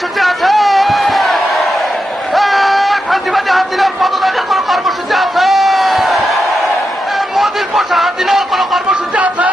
কর্মসূচি আছে? ফাঁসিবাদী হাসিনার পদত্যাগের কোন কর্মসূচি আছে? মোদীর পোষা হাসিনার কোন কর্মসূচি আছে?